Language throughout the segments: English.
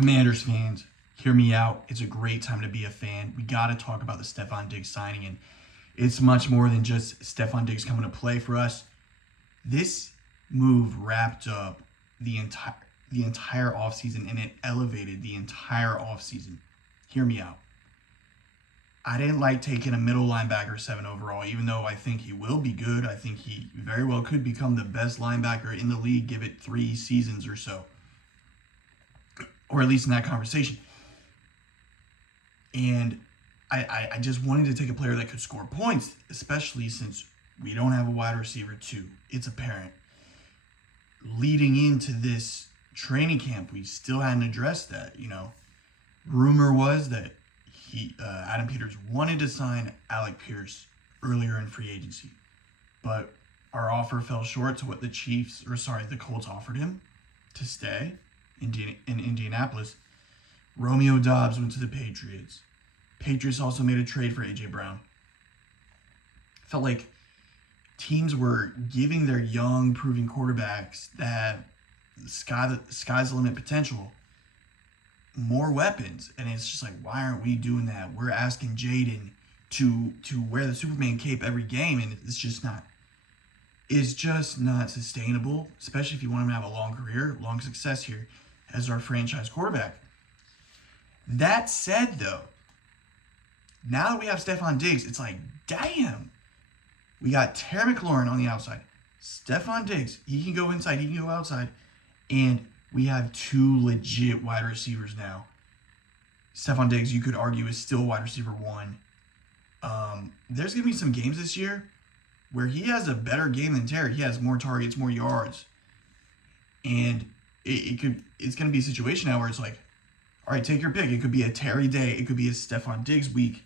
Commanders fans, hear me out. It's a great time to be a fan. We got to talk about the Steffon Diggs signing, and it's much more than just Steffon Diggs coming to play for us. This move wrapped up the entire offseason, and it elevated the entire offseason. Hear me out. I didn't like taking a middle linebacker 7 overall, even though I think he will be good. I think he very well could become the best linebacker in the league, give it 3 seasons or so. Or at least in that conversation. And I just wanted to take a player that could score points, especially since we don't have a wide receiver 2. It's apparent. Leading into this training camp, we still hadn't addressed that. Rumor was that Adam Peters wanted to sign Alec Pierce earlier in free agency, but our offer fell short to what the Colts offered him to stay in Indianapolis. Romeo Doubs went to the Patriots. Patriots also made a trade for A.J. Brown. Felt like teams were giving their young, proving quarterbacks that sky's the limit potential more weapons. And it's just like, why aren't we doing that? We're asking Jaden to wear the Superman cape every game, and it's just not sustainable, especially if you want him to have a long career, long success here as our franchise quarterback. That said, though, now that we have Steffon Diggs, it's like, damn. We got Terry McLaurin on the outside. Steffon Diggs, he can go inside, he can go outside. And we have 2 legit wide receivers now. Steffon Diggs, you could argue, is still wide receiver 1. There's going to be some games this year where he has a better game than Terry. He has more targets, more yards. And it's going to be a situation now where it's like, all right, take your pick. It could be a Terry day. It could be a Steffon Diggs week.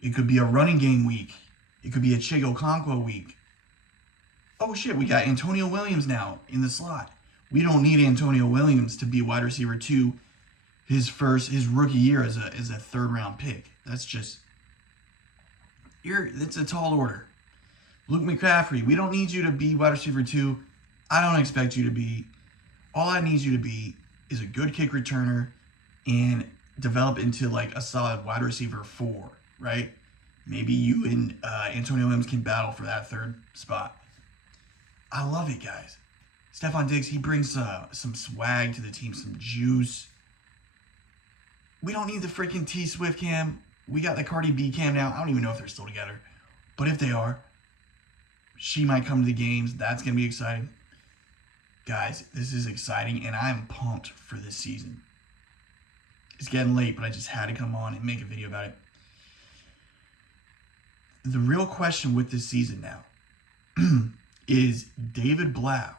It could be a running game week. It could be a Chigo Okonkwo week. Oh, shit, we got Antonio Williams now in the slot. We don't need Antonio Williams to be wide receiver 2 his rookie year as a 3rd round pick. That's just, it's a tall order. Luke McCaffrey, we don't need you to be wide receiver 2. I don't expect you to be. All I need you to be is a good kick returner and develop into like a solid wide receiver 4, right? Maybe you and Antonio Williams can battle for that 3rd spot. I love it, guys. Steffon Diggs, he brings some swag to the team, some juice. We don't need the freaking T-Swift cam. We got the Cardi B cam now. I don't even know if they're still together. But if they are, she might come to the games. That's going to be exciting. Guys, this is exciting, and I'm pumped for this season. It's getting late, but I just had to come on and make a video about it. The real question with this season now is David Blau.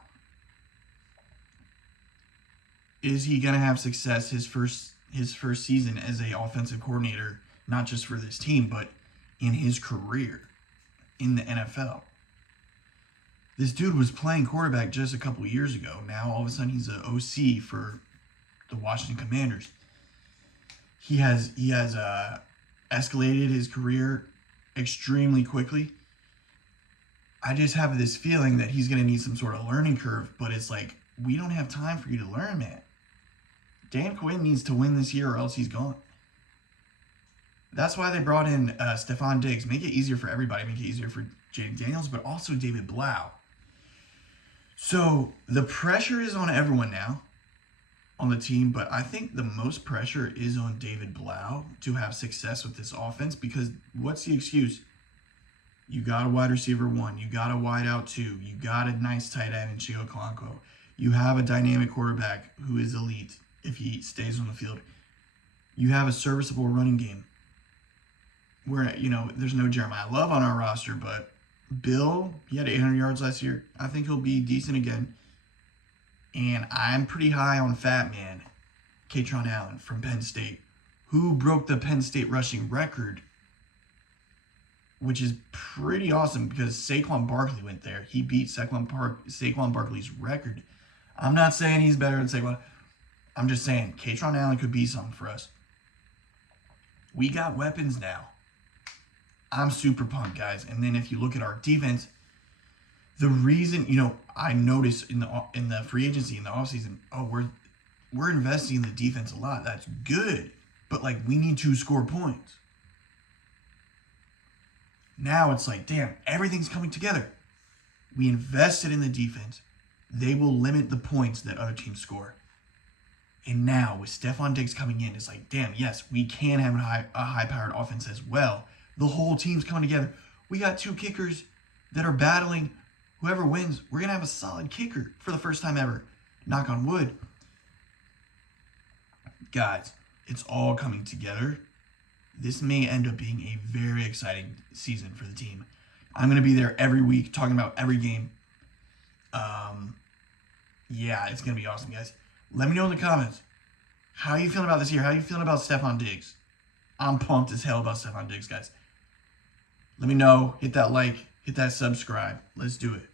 Is he going to have success his first season as a offensive coordinator, not just for this team, but in his career in the NFL? This dude was playing quarterback just a couple years ago. Now, all of a sudden, he's an OC for the Washington Commanders. He has escalated his career extremely quickly. I just have this feeling that he's going to need some sort of learning curve, but it's like, we don't have time for you to learn, man. Dan Quinn needs to win this year or else he's gone. That's why they brought in Steffon Diggs. Make it easier for everybody. Make it easier for Jaden Daniels, but also David Blau. So the pressure is on everyone now on the team, but I think the most pressure is on David Blau to have success with this offense, because what's the excuse? You got a wide receiver 1. You got a wide out 2. You got a nice tight end in Chigo Okonkwo. You have a dynamic quarterback who is elite if he stays on the field. You have a serviceable running game. Where, there's no Jeremiah Love on our roster, but Bill, he had 800 yards last year. I think he'll be decent again. And I'm pretty high on Fat Man, Katron Allen from Penn State, who broke the Penn State rushing record, which is pretty awesome because Saquon Barkley went there. He beat Saquon Barkley's record. I'm not saying he's better than Saquon. I'm just saying Katron Allen could be something for us. We got weapons now. I'm super pumped, guys. And then if you look at our defense, the reason, I noticed in the free agency, in the offseason, we're investing in the defense a lot. That's good. But, like, we need to score points. Now it's like, damn, everything's coming together. We invested in the defense. They will limit the points that other teams score. And now, with Steffon Diggs coming in, it's like, damn, yes, we can have a high-powered offense as well. The whole team's coming together. We got 2 kickers that are battling. Whoever wins, we're going to have a solid kicker for the first time ever. Knock on wood. Guys, it's all coming together. This may end up being a very exciting season for the team. I'm going to be there every week talking about every game. Yeah, it's going to be awesome, guys. Let me know in the comments. How are you feeling about this year? How are you feeling about Steffon Diggs? I'm pumped as hell about Steffon Diggs, guys. Let me know. Hit that like. Hit that subscribe. Let's do it.